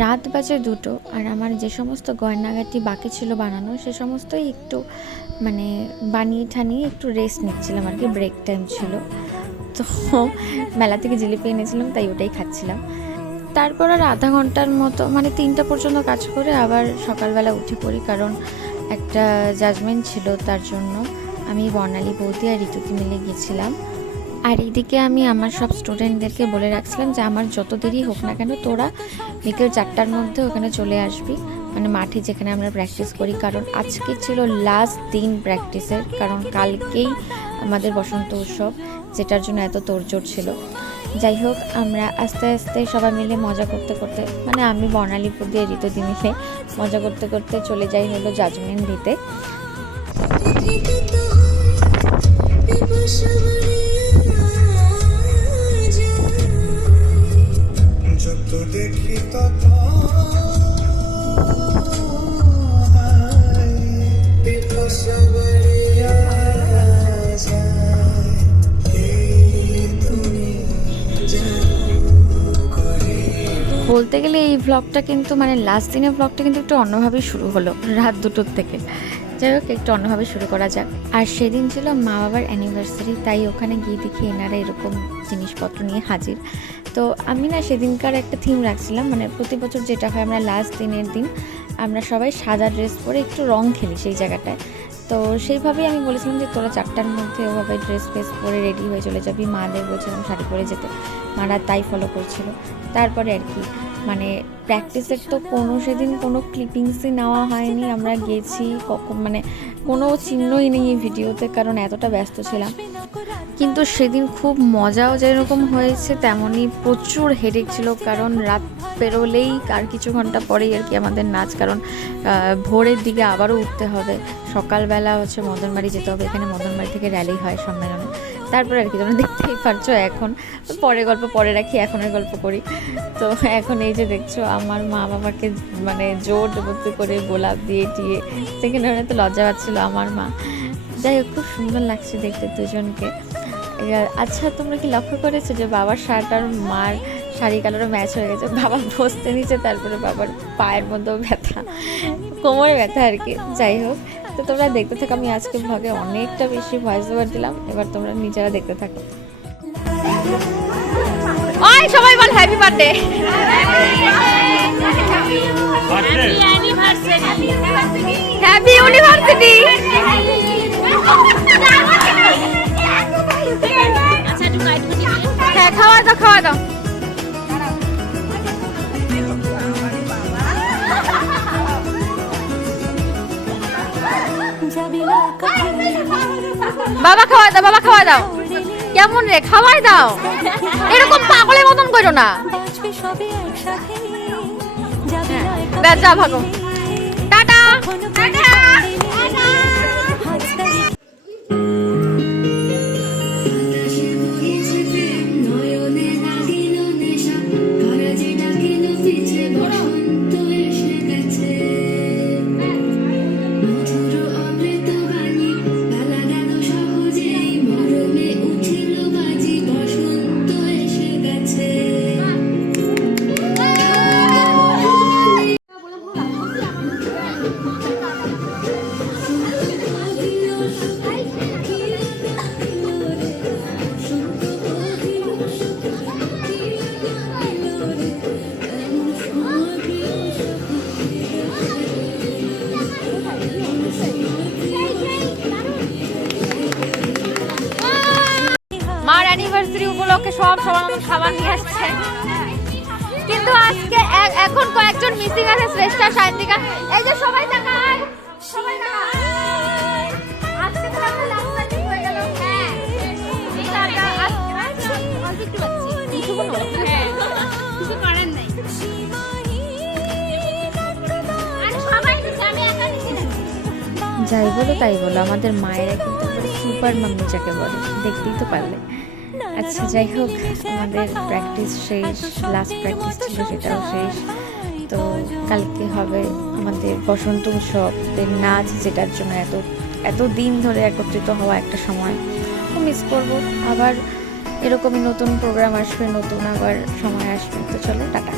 রাত বাজে 2টো, আর আমার যে সমস্ত গয়নাগাটি বাকি ছিল বানানো সে সমস্তই একটু মানে বানিয়ে ঠানিয়ে একটু রেস্ট নিচ্ছিলাম আর কি, ব্রেক টাইম ছিল। তো মেলা থেকে জিলিপি এনেছিলাম, তাই ওটাই খাচ্ছিলাম। তারপর আর আধা ঘন্টার মতো মানে 3টা পর্যন্ত কাজ করে আবার সকালবেলা উঠে পড়ি, কারণ একটা জাজমেন্ট ছিল, তার জন্য আমি বর্ণালী বৌদি আর ঋতুকে মিলে গেছিলাম। আর এইদিকে আমি আমার সব স্টুডেন্টদেরকে বলে রাখছিলাম যে আমার যত দেরি হোক না কেন তোরা বিকেল 4টার মধ্যে ওখানে চলে আসবি, মানে মাঠে যেখানে আমরা প্র্যাকটিস করি, কারণ আজকে ছিল লাস্ট দিন প্র্যাকটিসের, কারণ কালকেই আমাদের বসন্ত উৎসব, যেটার জন্য এত তোড়জোড় ছিল। যাই হোক, আমরা আস্তে আস্তে সবাই মিলে মজা করতে করতে, মানে আমি বর্ণালীপুর দিয়ে ঋতুদি মিলে মজা করতে করতে চলে যাই হলো জাজমেন্ট দিতে। বলতে গেলে এই ভ্লগটা কিন্তু মানে লাস্ট দিনের ভ্লগটা কিন্তু একটু অন্যভাবেই শুরু হলো রাত 2টোর থেকে। যাই হোক, একটু অন্যভাবে শুরু করা যাক। আর সেদিন ছিল মা বাবার অ্যানিভার্সারি, তাই ওখানে গিয়ে দেখি এনারা এরকম জিনিসপত্র নিয়ে হাজির। তো আমি না সেদিনকার একটা থিম রাখছিলাম, মানে প্রতি বছর যেটা হয় আমরা লাস্ট দিনের দিন আমরা সবাই সাদা ড্রেস পরে একটু রং খেলি সেই জায়গাটায়। তো সেইভাবেই আমি বলেছিলাম যে তোরা 4টার মধ্যে ওভাবে ড্রেস ফ্রেস পরে রেডি হয়ে চলে যাবি, মাদের বলছিলাম শাড়ি পরে যেতে, মারা তাই ফলো করছিল। তারপরে আর কি মানে প্র্যাকটিসের তো সেদিন কোনো ক্লিপিংসই নেওয়া হয়নি, আমরা গেছি কখন মানে কোনো চিহ্নই নেই এই ভিডিওতে, কারণ এতটা ব্যস্ত ছিলাম। কিন্তু সেদিন খুব মজাও যেরকম হয়েছে তেমনই প্রচুর হেডেক ছিল, কারণ রাত পেরোলেই আর কিছু ঘন্টা পরেই আর কি আমাদের নাচ, কারণ ভোরের দিকে আবারও উঠতে হবে, সকালবেলা হচ্ছে মদনবাড়ি যেতে হবে, এখানে মদনবাড়ি থেকে র্যালি হয় সম্মেলনে। তারপরে আর কি তোমরা দেখতেই পারছো, এখন পরে গল্প পরে রাখি, এখনের গল্প করি। তো এখন এই যে দেখছো আমার মা বাবাকে মানে জোর জবরদস্তি করে গোলাপ দিয়ে টিয়ে, সেখানে তো লজ্জা পাচ্ছিল আমার মা। যাই হোক, খুব সুন্দর লাগছে দেখতে দুজনকে। আচ্ছা, তোমরা কি লক্ষ্য করেছো যে বাবার শার্ট আর মার শাড়ি কালারও ম্যাচ হয়ে গেছে? বাবা বসতে নিচে, তারপরে বাবার পায়ের মধ্যেও ব্যথা, কোমরে ব্যথা আর কি। যাই হোক, তো তোমরা দেখতে থাকো, আমি আজকে ভ্লগে অনেকটা বেশি ভয়েস ওভার দিলাম, এবার তোমরা নিজেরা দেখতে থাকো। ওই সবাই বল হ্যাপি বার্থডে। Happy university. হ্যাঁ, খাওয়া দাও খাওয়া দাও। বাবা খাওয়া দাও, বাবা খাওয়া দাও। কেমন রে, খাওয়াই দাও, এরকম পাগলের মতন করো না। যা ভাগো, টাটা টাটা। অ্যানিভার্সারি উপলক্ষে সব সবার মতো খাবার নিয়ে আসছে, কিন্তু আজকে এখন কয়েকজন মিসিং আছে, শ্রেষ্ঠা, সায়ন্তিকা। এই যে সবাই তাকায়, সবাই তাকায়। আজকে তো একটা লাস্ট পার্টি হয়ে গেল। হ্যাঁ, এটা আজকে একটু বাচ্চি কিছু বলো। হ্যাঁ, কিছু করার নাই। আর সবাই তো জানে একা নিতে। যাই বলো তাই বলো, আমাদের মায়েরা কিন্তু সুপার মাম্মি যাকে বলে, দেখতেই তো পারলে। আচ্ছা, যাই হোক, আমাদের প্র্যাকটিস শেষ, লাস্ট প্র্যাকটিস ছিল সেটাও শেষ। তো কালকে হবে আমাদের বসন্ত উৎসবের নাচ, যেটার জন্য এত দিন ধরে একত্রিত হওয়া একটা সময় মিস করবো। আবার এরকমই নতুন প্রোগ্রাম আসবে, নতুন আবার সময় আসবে। তো চলো, টাটা।